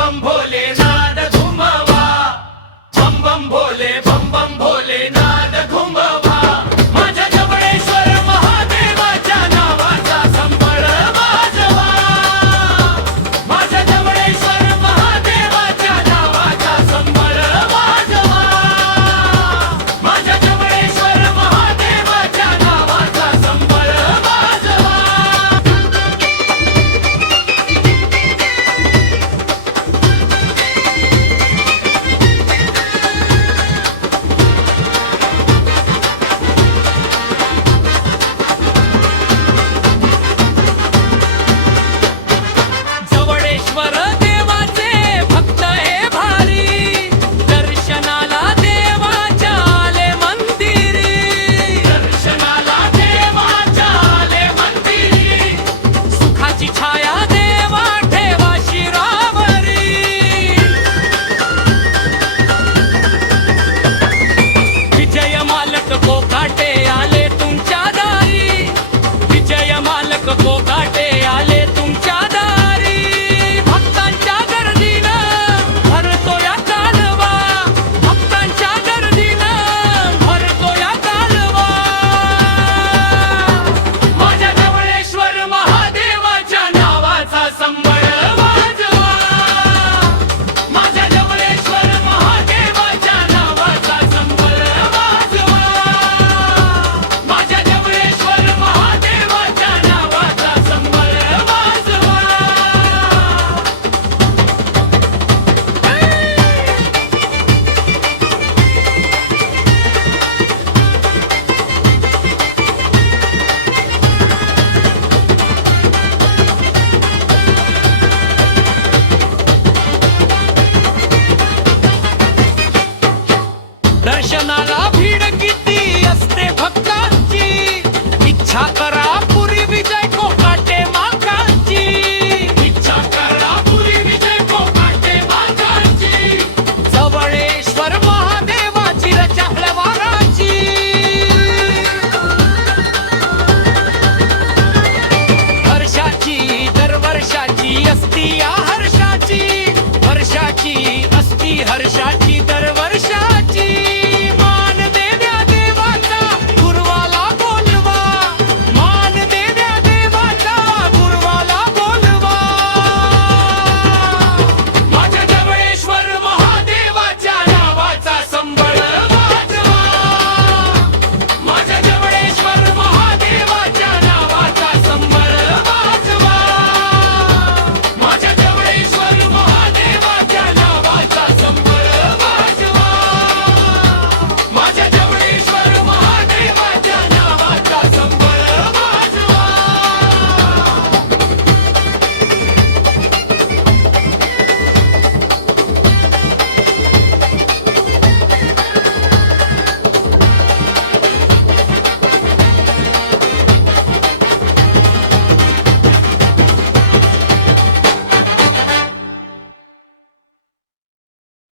बम भोले नाद घुमवा, बम बम भोले बम बम भोले नाद घुमवा, माझ्या जवळेश्वर महादेवाच्या नावाचा संबळ वाजवा, माझ्या जवळेश्वर महादेवाच्या नावाचा संबळ वाजवा, माझ्या जवळेश्वर महादेवाच्या नावाचा संबळ वाजवा. जवळेश्वर देवाचे भक्त हे भारी, दर्शनाला देवाच्या आले मंदिरी, दर्शनाला देवाच्या आले मंदिरी, सुखाची छाया देवा ठेवा शिरावरी, विजय मालक कोकाटे आले तुमच्या दारी, विजय मालक कोकाटे आले तुमच्या दारी, भक्तांच्या गर्दीनं भरतो या कालवा, भक्तांच्या गर्दीनं भरतो या कालवा, माझ्या जवळेश्वर महादेवाच्या नावाचा संबळ वाजवा, माझ्या जवळेश्वर महादेवाच्या नावाचा संबळ वाजवा, माझ्या जवळेश्वर महादेवाच्या नावाचा संबळ वाजवा. दर्शनाला